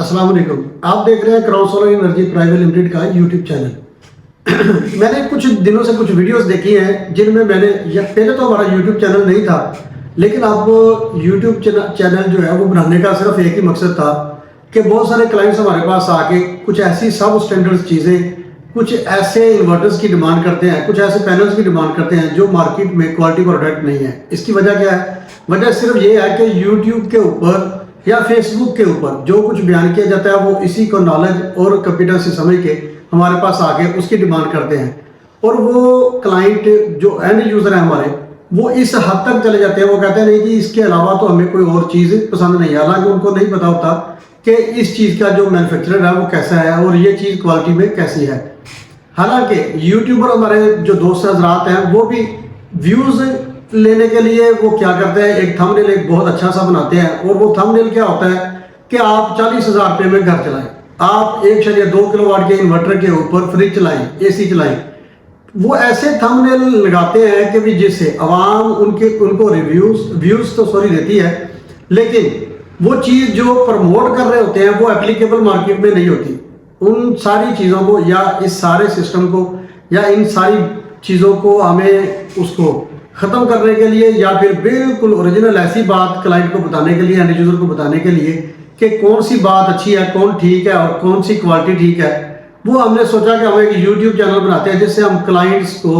अस्सलाम वालेकुम। आप देख रहे हैं crown solar energy private limited का यूट्यूब चैनल। मैंने कुछ दिनों से कुछ वीडियोस देखी हैं जिनमें मैंने पहले तो हमारा यूट्यूब चैनल नहीं था, लेकिन अब यूट्यूब चैनल जो है वो बनाने का सिर्फ एक ही मकसद था कि बहुत सारे क्लाइंट्स हमारे पास आके कुछ ऐसी सब स्टैंडर्ड चीज़ें, कुछ ऐसे इन्वर्टर्स की डिमांड करते हैं, कुछ ऐसे पैनल्स की डिमांड करते हैं जो मार्केट में क्वालिटी प्रोडक्ट नहीं है। इसकी वजह क्या है? वजह सिर्फ ये है कि यूट्यूब के ऊपर या फेसबुक के ऊपर जो कुछ बयान किया जाता है वो इसी को नॉलेज और कॉम्पिटेंसी समझ के हमारे पास आके उसकी डिमांड करते हैं, और वो क्लाइंट जो एंड यूज़र है हमारे, वो इस हद तक चले जाते हैं। वो कहते हैं नहीं जी, इसके अलावा तो हमें कोई और चीज़ पसंद नहीं है। हालांकि उनको नहीं पता होता कि इस चीज़ का जो मैन्युफैक्चरर है वो कैसा है और ये चीज़ क्वालिटी में कैसी है। हालांकि यूट्यूबर हमारे जो दोस्त हजरात हैं वो भी व्यूज़ लेने के लिए वो क्या करते हैं, एक थंबनेल एक बहुत अच्छा सा बनाते हैं, और वो थंबनेल क्या होता है कि आप 40,000 रुपये में घर चलाएं, आप 1.2 किलोवाट के इन्वर्टर के ऊपर फ्रिज चलाएं, एसी चलाएं। वो ऐसे थंबनेल लगाते हैं कि भी जिससे आवाम उनको व्यूज़ तो सॉरी देती है, लेकिन वो चीज़ जो प्रमोट कर रहे होते हैं वो एप्लीकेबल मार्केट में नहीं होती। उन सारी चीज़ों को या इस सारे सिस्टम को या इन सारी चीज़ों को हमें उसको ख़त्म करने के लिए या फिर बिल्कुल ओरिजिनल ऐसी बात क्लाइंट को बताने के लिए, एंड यूज़र को बताने के लिए कि कौन सी बात अच्छी है, कौन ठीक है और कौन सी क्वालिटी ठीक है, वो हमने सोचा कि हम एक यूट्यूब चैनल बनाते हैं जिससे हम क्लाइंट्स को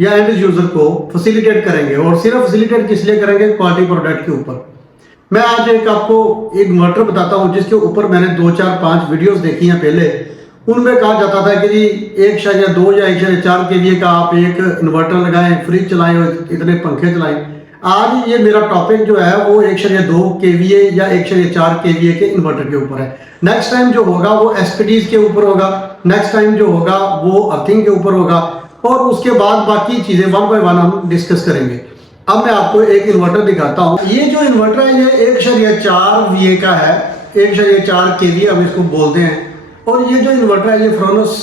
या एंड यूज़र को फैसिलिटेट करेंगे। और सिर्फ फैसिलिटेट किस लिए करेंगे? क्वालिटी प्रोडक्ट के ऊपर। मैं आज आपको एक इन्वर्टर बताता हूँ जिसके ऊपर मैंने 2, 4, 5 वीडियोज़ देखी हैं पहले। उनमें कहा जाता था कि जी 1.2 या 1.4 केवीए का आप एक इन्वर्टर लगाएं, फ्रिज चलाएं और इतने पंखे चलाएं। आज ये मेरा टॉपिक जो है वो 1.2 केवीए या 1.4 केवीए के इन्वर्टर के ऊपर है। नेक्स्ट टाइम जो होगा वो एसपीडीज के ऊपर होगा, नेक्स्ट टाइम जो होगा वो अर्थिंग के ऊपर होगा, और उसके बाद बाकी चीज़ें 1 बाय 1 हम डिस्कस करेंगे। अब मैं आपको एक इन्वर्टर दिखाता हूँ। ये जो इन्वर्टर है ये 1.4 VA का है, 1.4 केवीए हम इसको बोलते हैं। और ये जो इन्वर्टर है ये फ्रोनस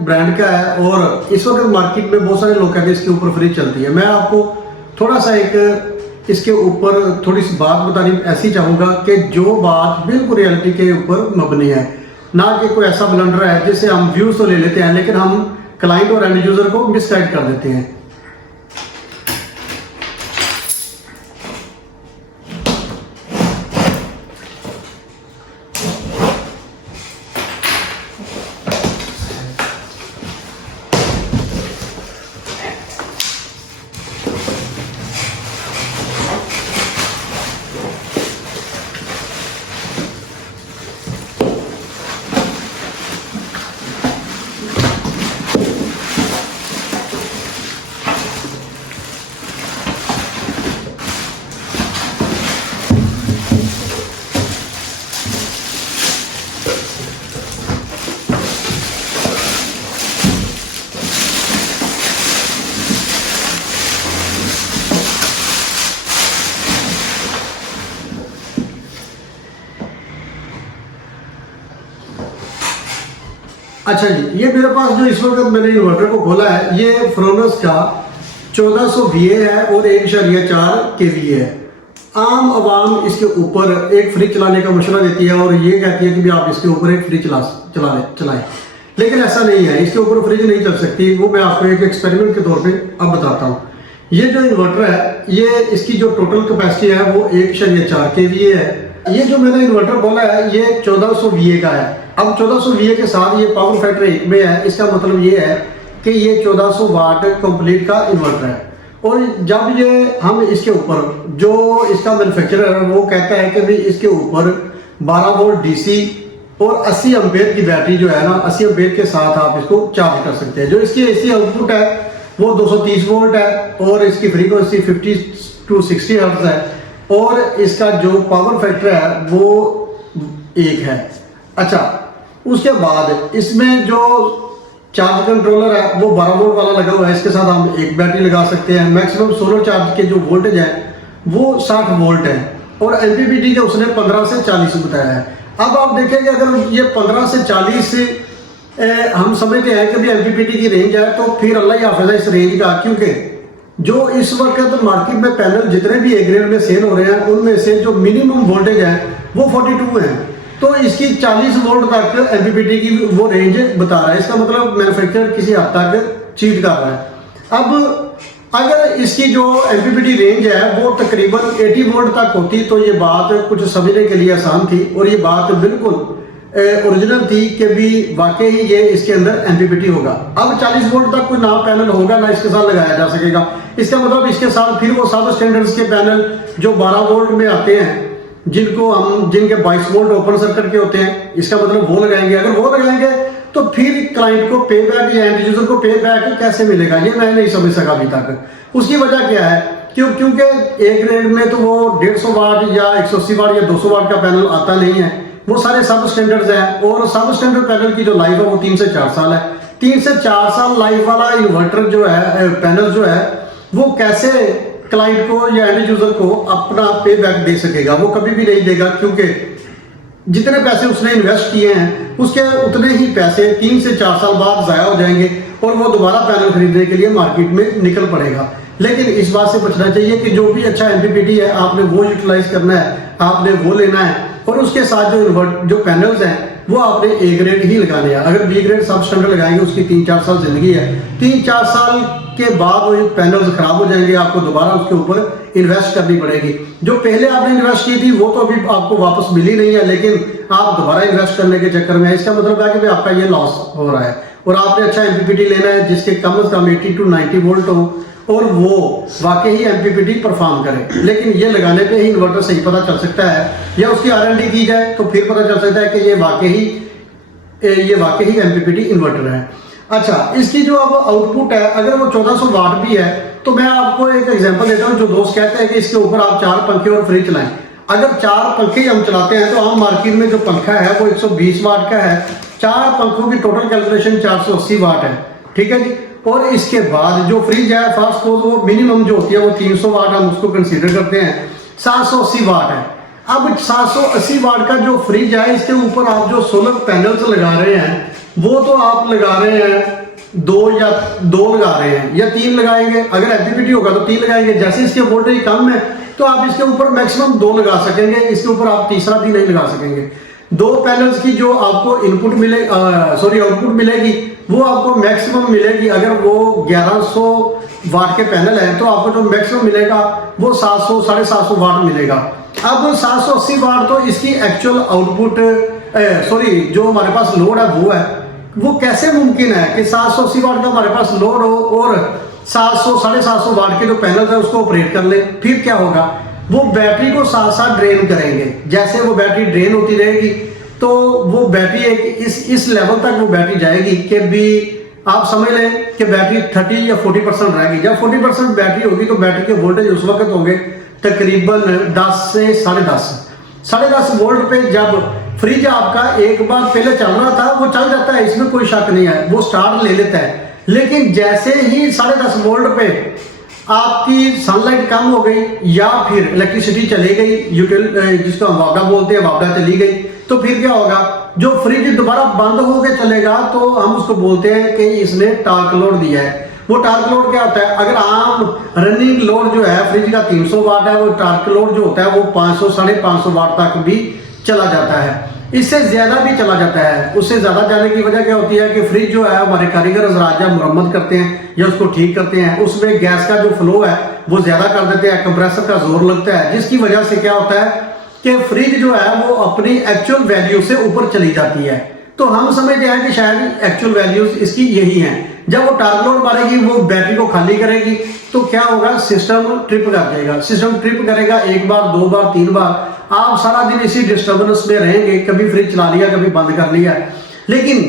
ब्रांड का है, और इस वक्त मार्केट में बहुत सारे लोग कहते हैं इसके ऊपर फ्रिज चलती है। मैं आपको थोड़ा सा एक इसके ऊपर थोड़ी सी बात बतानी ऐसी चाहूँगा कि जो बात बिल्कुल रियलिटी के ऊपर मबनी है, ना कि कोई ऐसा ब्लंडर है जिससे हम व्यूज़ तो ले लेते हैं लेकिन हम क्लाइंट और एंड यूज़र को मिसगाइड कर देते हैं। अच्छा जी, ये मेरे पास जो इस वक्त मैंने इन्वर्टर को खोला है ये फ्रोनस का 1400 VA है और 1.4 केवीए है। आम आवाम इसके ऊपर एक फ्रिज चलाने का मशवरा देती है और ये कहती है कि भी आप इसके ऊपर एक फ्रिज चलाएं, लेकिन ऐसा नहीं है। इसके ऊपर फ्रिज नहीं चल सकती। वो मैं आपको एक एक्सपेरिमेंट के तौर पे अब बताता हूँ। ये जो इन्वर्टर है ये इसकी जो टोटल कैपेसिटी है वो 1.4 केवीए है। ये जो मैंने इन्वर्टर बोला है ये 1400 VA का है। अब 1400 VA के साथ ये पावर फैक्टर 1 में है। इसका मतलब ये है कि ये 1400 वाट कंप्लीट का इन्वर्टर है। और जब ये हम इसके ऊपर जो इसका मैन्युफैक्चरर है वो कहता है कि भाई इसके ऊपर 12 वोल्ट DC और 80 एम्पेयर की बैटरी जो है ना, 80 एम्पेयर के साथ आप इसको चार्ज कर सकते हैं। जो इसकी AC आउटपुट है वो 230 वोल्ट है और इसकी फ्रीक्वेंसी 50 to 60 हर्ट्ज है, और इसका जो पावर फैक्टर है वो 1 है। अच्छा, उसके बाद इसमें जो चार्ज कंट्रोलर है वो 12 वोल्ट वाला लगा हुआ है। इसके साथ हम एक बैटरी लगा सकते हैं। मैक्सिमम सोलर चार्ज के जो वोल्टेज है वो 60 वोल्ट है, और MPPT के उसने 15 से 40 बताया है। अब आप देखेंगे अगर ये 15 से 40 हम समझते हैं कि भी MPPT की रेंज है, तो फिर अल्लाह ही हाफिज़ है इस रेंज का, क्योंकि जो इस वक्त मार्केट में पैनल जितने भी A ग्रेड में सेल हो रहे हैं उनमें से जो मिनिमम वोल्टेज है वो 42 है। तो इसकी 40 वोल्ट तक एमपीपीटी की वो रेंज बता रहा है। इसका मतलब मैन्युफैक्चरर किसी हद तक चीट कर रहा है। अब अगर इसकी जो एमपीपीटी रेंज है वो तकरीबन 80 वोल्ट तक होती तो ये बात कुछ समझने के लिए आसान थी, और ये बात बिल्कुल ओरिजिनल थी कि भी वाकई ही ये इसके अंदर एमपीपीटी होगा। अब 40 वोल्ट तक कोई ना पैनल होगा ना इसके साथ लगाया जा सकेगा। इसका मतलब इसके साथ फिर वो सब स्टैंडर्ड्स के पैनल जो 12 वोल्ट में आते हैं, जिनके 22 वोल्ट ओपन सर्किट के होते हैं, इसका मतलब वो लगाएंगे। अगर वो लगाएंगे तो फिर क्लाइंट को पे बैक या एंड यूजर को पे बैक कैसे मिलेगा, ये मैं नहीं समझ सका अभी तक। उसकी वजह क्या है? क्योंकि एक ग्रेड में तो वो 150 वाट या 180 वाट या 200 वाट का पैनल आता नहीं है, वो सारे सब स्टैंडर्ड्स हैं। और सब स्टैंडर्ड पैनल की जो लाइफ है वो 3 से 4 साल है। 3 से 4 साल लाइफ वाला इन्वर्टर जो है, पैनल जो है, वो कैसे क्लाइंट को या एंड यूजर को अपना पे बैक दे सकेगा? वो कभी भी नहीं देगा, क्योंकि जितने पैसे उसने इन्वेस्ट किए हैं उसके उतने ही पैसे 3 से 4 साल बाद ज़ाया हो जाएंगे और वो दोबारा पैनल खरीदने के लिए मार्केट में निकल पड़ेगा। लेकिन इस बात से बचना चाहिए कि जो भी अच्छा एमपीपीटी है आपने वो यूटिलाइज करना है, आपने वो लेना है, और उसके साथ जो पैनल्स हैं वो आपने ए ग्रेड ही लगाने हैं। अगर बी ग्रेड सब स्टैंडर्ड लगाएंगे उसकी 3-4 साल जिंदगी है। 3-4 साल के बाद वो पैनल्स खराब हो जाएंगे, आपको दोबारा उसके ऊपर इन्वेस्ट करनी पड़ेगी। जो पहले आपने इन्वेस्ट की थी वो तो अभी आपको वापस मिली नहीं है, लेकिन आप दोबारा इन्वेस्ट करने के चक्कर में, इसका मतलब है कि आपका ये लॉस हो रहा है। और आपने अच्छा एमपीपीटी लेना है जिसके कम से कम 80 to 90 वोल्ट हो और वो वाकई ही एमपीपीटी परफॉर्म करे। लेकिन ये लगाने पे ही इन्वर्टर सही पता चल सकता है, या उसकी R&D की जाए तो फिर पता चल सकता है कि ये वाकई ही एमपीपीटी इन्वर्टर है। अच्छा, इसकी जो अब आउटपुट है, अगर वो 1400 वाट भी है तो मैं आपको एक एग्जांपल देता हूँ। जो दोस्त कहते हैं कि इसके ऊपर आप 4 पंखे और फ्रिज चलाएं, अगर 4 पंखे हम चलाते हैं तो आम मार्केट में जो पंखा है वो 120 वाट का है। 4 पंखों की टोटल कैलकुलेशन 480 वाट है, ठीक है जी। और इसके बाद जो फ्रिज है फास्ट फूड, वो मिनिमम जो होती है वो 300 वाट हम उसको कंसीडर करते हैं, 780 वाट है। अब 780 वाट का जो फ्रिज है, इसके ऊपर आप जो सोलर पैनल्स लगा रहे हैं वो तो आप लगा रहे हैं 2 लगा रहे हैं या 3 लगाएंगे। अगर एमपीपीटी होगा तो 3 लगाएंगे। जैसे इसके वोल्टेज कम है तो आप इसके ऊपर मैक्सिमम 2 लगा सकेंगे, इसके ऊपर आप तीसरा भी नहीं लगा सकेंगे। 2 पैनल्स की जो आपको आउटपुट मिलेगी वो आपको मैक्सिमम मिलेगी। अगर वो 1100 वाट के पैनल है तो आपको जो मैक्सिमम मिलेगा वो 700 750 वाट मिलेगा। अब 780 वाट तो इसकी एक्चुअल आउटपुट जो हमारे पास लोड है वो कैसे मुमकिन है कि 780 वाट का हमारे पास लोड हो और 700 750 वाट के जो पैनल है उसको ऑपरेट कर ले? फिर क्या होगा? वो बैटरी को साथ साथ ड्रेन करेंगे। जैसे वो बैटरी ड्रेन होती रहेगी तो वो बैटरी इस लेवल तक वो बैटरी जाएगी कि भी आप समझ लें कि बैटरी 30 या 40% रहेगी। जब 40% बैटरी होगी तो बैटरी के वोल्टेज उस वक्त होंगे तकरीबन 10 से 10.5 वोल्ट पे। जब फ्रिज आपका एक बार पहले चल रहा था वो चल जाता है, इसमें कोई शक नहीं है, वो स्टार्ट ले लेता है। लेकिन जैसे ही 10.5 वोल्ट पे आपकी सनलाइट कम हो गई या फिर इलेक्ट्रिसिटी चली गई, जिसको हम वापडा बोलते हैं, वापडा चली गई, तो फिर क्या होगा? जो फ्रिज दोबारा बंद होकर चलेगा तो हम उसको बोलते हैं कि इसने टार्क लोड दिया है। वो टार्क लोड क्या होता है? अगर आम रनिंग लोड जो है फ्रिज का 300 वाट है, वो टार्क लोड जो होता है वो 500 550 वाट तक भी चला जाता है, इससे ज्यादा भी चला जाता है। उससे ज्यादा जाने की वजह क्या होती है कि फ्रिज जो है हमारे कारीगर हज़रात जब मुरम्मत करते हैं या उसको ठीक करते हैं, उसमें गैस का जो फ्लो है वो ज्यादा कर देते हैं, कंप्रेसर का जोर लगता है, जिसकी वजह से क्या होता है कि फ्रिज जो है वो अपनी एक्चुअल वैल्यू से ऊपर चली जाती है। तो हम समझते हैं कि शायद एक्चुअल वैल्यूज इसकी यही हैं। जब वो टार्क लोड मारेगी, वो बैटरी को खाली करेगी, तो क्या होगा? सिस्टम ट्रिप कर जाएगा। सिस्टम ट्रिप करेगा 1 बार 2 बार 3 बार, आप सारा दिन इसी डिस्टर्बेंस में रहेंगे। कभी फ्रिज चला लिया, कभी बंद कर लिया। लेकिन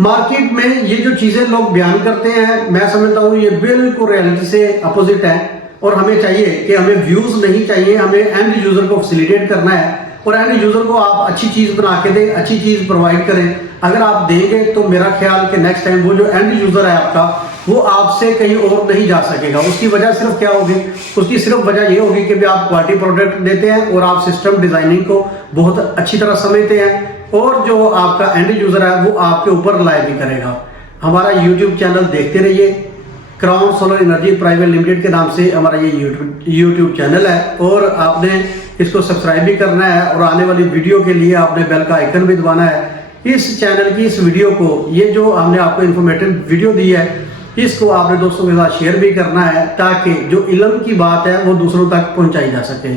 मार्केट में ये जो चीजें लोग बयान करते हैं, मैं समझता हूँ ये बिल्कुल रियलिटी से अपोजिट है। और हमें चाहिए कि हमें व्यूज नहीं चाहिए, हमें एंड यूजर को फैसिलिटेट करना है और एंड यूजर को आप अच्छी चीज बना के दें, अच्छी चीज प्रोवाइड करें। अगर आप देंगे तो मेरा ख्याल कि नेक्स्ट टाइम वो जो एंड यूजर है आपका, वो आपसे कहीं और नहीं जा सकेगा। उसकी वजह सिर्फ क्या होगी? उसकी सिर्फ वजह ये होगी कि आप क्वालिटी प्रोडक्ट देते हैं और आप सिस्टम डिजाइनिंग को बहुत अच्छी तरह समझते हैं, और जो आपका एंड यूजर है वो आपके ऊपर रिलाय भी करेगा। हमारा यूट्यूब चैनल देखते रहिए। Crown solar energy private limited के नाम से हमारा ये यूट्यूब चैनल है, और आपने इसको सब्सक्राइब भी करना है और आने वाली वीडियो के लिए आपने बेल का आइकन भी दबाना है। इस चैनल की इस वीडियो को, ये जो हमने आपको इन्फॉर्मेटिव वीडियो दी है, इसको आपने दोस्तों के साथ शेयर भी करना है ताकि जो इल्म की बात है वो दूसरों तक पहुंचाई जा सके।